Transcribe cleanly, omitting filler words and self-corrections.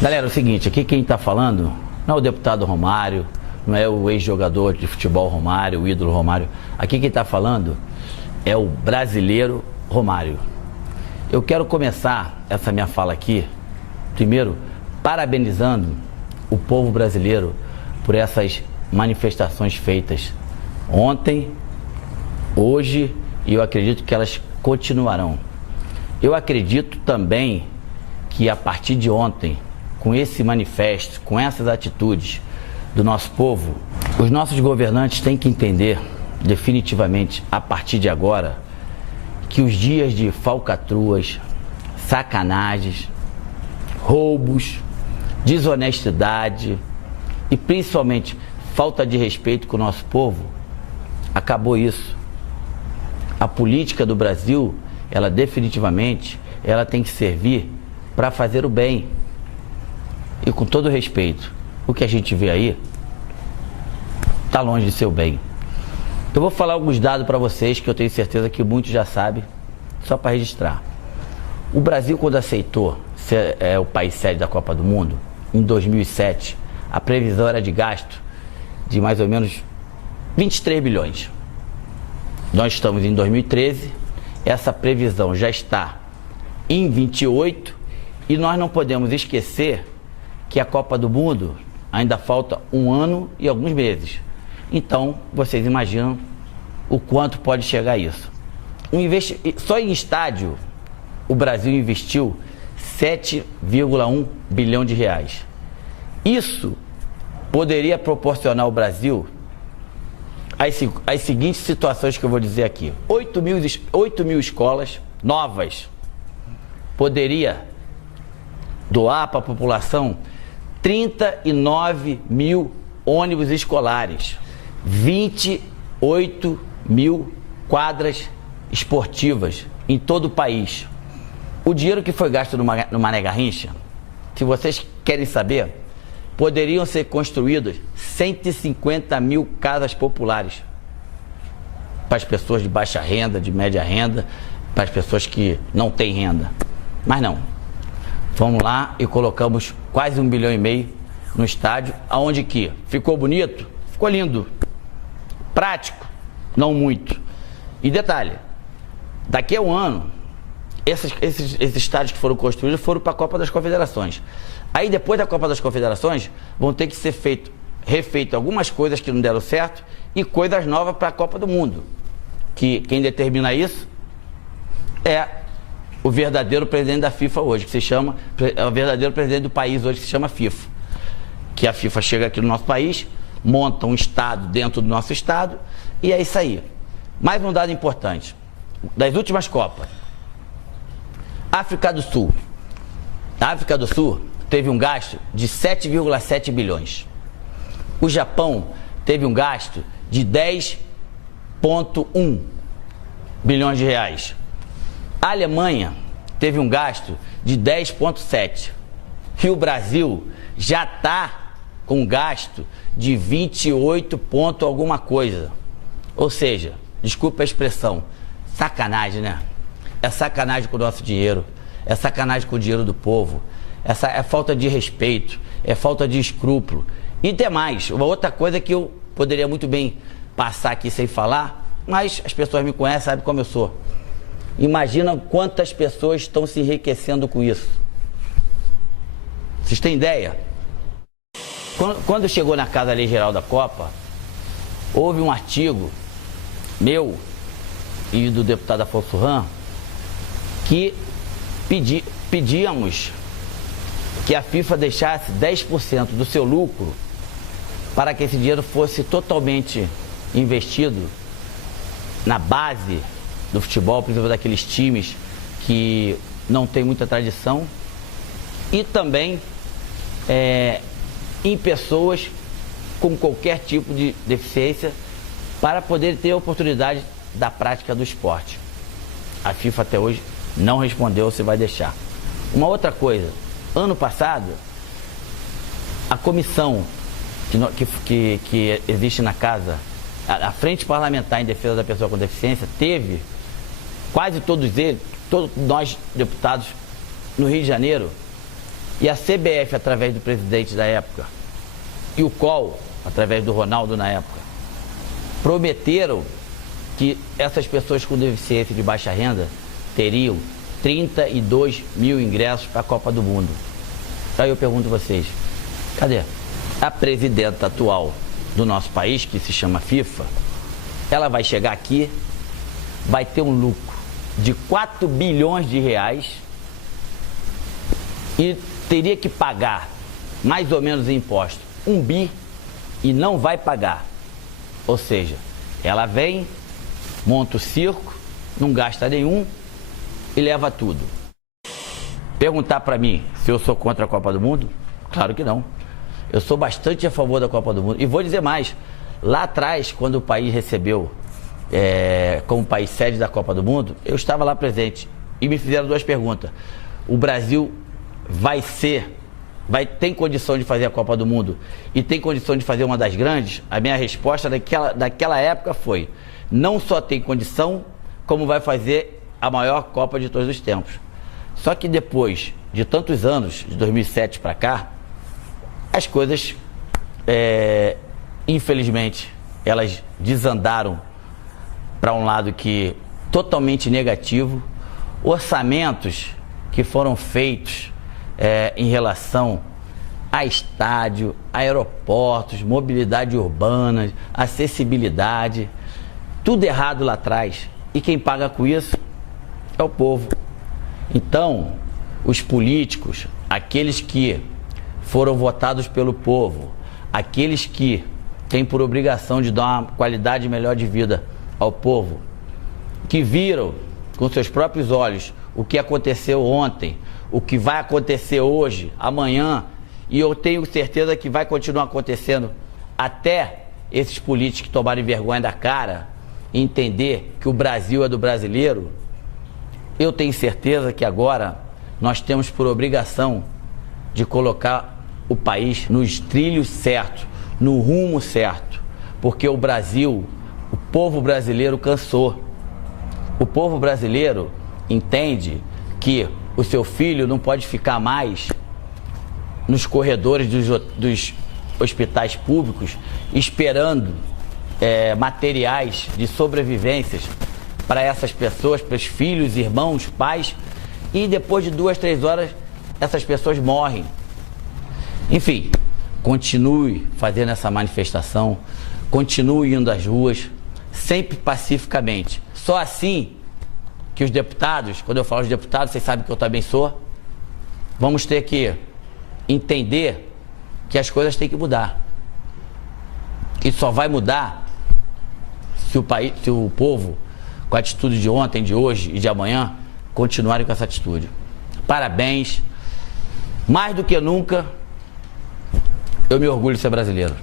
Galera, é o seguinte, aqui quem está falando não é o deputado Romário, não é o ex-jogador de futebol Romário, o ídolo Romário. Aqui quem está falando é o brasileiro Romário. Eu quero começar essa minha fala aqui, primeiro, parabenizando o povo brasileiro por essas manifestações feitas ontem, hoje, e eu acredito que elas continuarão. Eu acredito também que a partir de ontem, com esse manifesto, com essas atitudes do nosso povo, os nossos governantes têm que entender definitivamente, a partir de agora, que os dias de falcatruas, sacanagens, roubos, desonestidade e principalmente falta de respeito com o nosso povo, acabou isso. A política do Brasil, ela definitivamente, ela tem que servir para fazer o bem. E com todo respeito, o que a gente vê aí está longe de ser o bem. Eu vou falar alguns dados para vocês que eu tenho certeza que muitos já sabem, só para registrar. O Brasil, quando aceitou ser o país sede da Copa do Mundo, em 2007, a previsão era de gasto de mais ou menos 23 bilhões. Nós estamos em 2013, essa previsão já está em 28 e nós não podemos esquecer que a Copa do Mundo ainda falta 1 ano e alguns meses. Então, vocês imaginam o quanto pode chegar a isso. Só em estádio, o Brasil investiu 7,1 bilhão de reais. Isso poderia proporcionar ao Brasil as seguintes situações que eu vou dizer aqui. 8 mil escolas novas. Poderia doar para a população 39 mil ônibus escolares, 28 mil quadras esportivas em todo o país. O dinheiro que foi gasto no Mané Garrincha, se vocês querem saber, poderiam ser construídas 150 mil casas populares para as pessoas de baixa renda, de média renda, para as pessoas que não têm renda. Mas não. Fomos lá e colocamos quase 1,5 bilhão no estádio, aonde que ficou bonito, ficou lindo, prático, não muito. E detalhe, daqui a um ano, esses estádios que foram construídos foram para a Copa das Confederações. Aí depois da Copa das Confederações, vão ter que ser refeito algumas coisas que não deram certo e coisas novas para a Copa do Mundo. Que quem determina isso é o verdadeiro presidente da FIFA hoje, que se chama, é o verdadeiro presidente do país hoje, que se chama FIFA. Que a FIFA chega aqui no nosso país, monta um estado dentro do nosso estado e é isso aí. Mais um dado importante, das últimas Copas, África do Sul. A África do Sul teve um gasto de 7,7 bilhões. O Japão teve um gasto de 10,1 bilhões de reais. A Alemanha teve um gasto de 10,7. E o Brasil já está com um gasto de 28 ponto alguma coisa. Ou seja, desculpa a expressão, sacanagem, né? É sacanagem com o nosso dinheiro, é sacanagem com o dinheiro do povo, é falta de respeito, é falta de escrúpulo. E demais, uma outra coisa que eu poderia muito bem passar aqui sem falar, mas as pessoas me conhecem, sabem como eu sou. Imagina quantas pessoas estão se enriquecendo com isso. Vocês têm ideia? Quando chegou na Casa Lei Geral da Copa, houve um artigo meu e do deputado Afonso Ram que pedíamos que a FIFA deixasse 10% do seu lucro para que esse dinheiro fosse totalmente investido na base do futebol, principalmente daqueles times que não tem muita tradição, e também em pessoas com qualquer tipo de deficiência, para poder ter a oportunidade da prática do esporte. A FIFA até hoje não respondeu se vai deixar. Uma outra coisa, ano passado, a comissão que existe na casa, a Frente Parlamentar em Defesa da Pessoa com Deficiência, teve quase todos nós deputados no Rio de Janeiro, E a CBF, através do presidente da época, e o COL, através do Ronaldo na época, prometeram que essas pessoas com deficiência de baixa renda teriam 32 mil ingressos para a Copa do Mundo. Aí eu pergunto a vocês, cadê? A presidenta atual do nosso país, que se chama FIFA, ela vai chegar aqui, vai ter um lucro de 4 bilhões de reais e teria que pagar mais ou menos em imposto 1 bi e não vai pagar. Ou seja, ela vem, monta o circo, não gasta nenhum e leva tudo. Perguntar para mim se eu sou contra a Copa do Mundo? Claro que não. Eu sou bastante a favor da Copa do Mundo. E vou dizer mais, lá atrás, quando o país recebeu como país sede da Copa do Mundo, eu estava lá presente e me fizeram 2 perguntas. O Brasil tem condição de fazer a Copa do Mundo e tem condição de fazer uma das grandes? A minha resposta daquela época foi: não só tem condição, como vai fazer a maior Copa de todos os tempos. Só que depois de tantos anos, de 2007 para cá, as coisas, infelizmente, elas desandaram para um lado que totalmente negativo. Orçamentos que foram feitos em relação a estádio, aeroportos, mobilidade urbana, acessibilidade, tudo errado lá atrás. E quem paga com isso é o povo. Então, os políticos, aqueles que foram votados pelo povo, aqueles que têm por obrigação de dar uma qualidade melhor de vida ao povo, que viram com seus próprios olhos o que aconteceu ontem, o que vai acontecer hoje, amanhã, e eu tenho certeza que vai continuar acontecendo até esses políticos tomarem vergonha da cara e entender que o Brasil é do brasileiro. Eu tenho certeza que agora nós temos por obrigação de colocar o país nos trilhos certos, no rumo certo, porque o Brasil, o povo brasileiro cansou. O povo brasileiro entende que o seu filho não pode ficar mais nos corredores dos hospitais públicos esperando materiais de sobrevivências para essas pessoas, para os filhos, irmãos, pais, e depois de 2, 3 horas essas pessoas morrem. Enfim, continue fazendo essa manifestação, continue indo às ruas, sempre pacificamente. Só assim que os deputados, quando eu falo de deputados, vocês sabem que eu também sou, vamos ter que entender que as coisas têm que mudar. E só vai mudar se o povo, com a atitude de ontem, de hoje e de amanhã, continuarem com essa atitude. Parabéns. Mais do que nunca, eu me orgulho de ser brasileiro.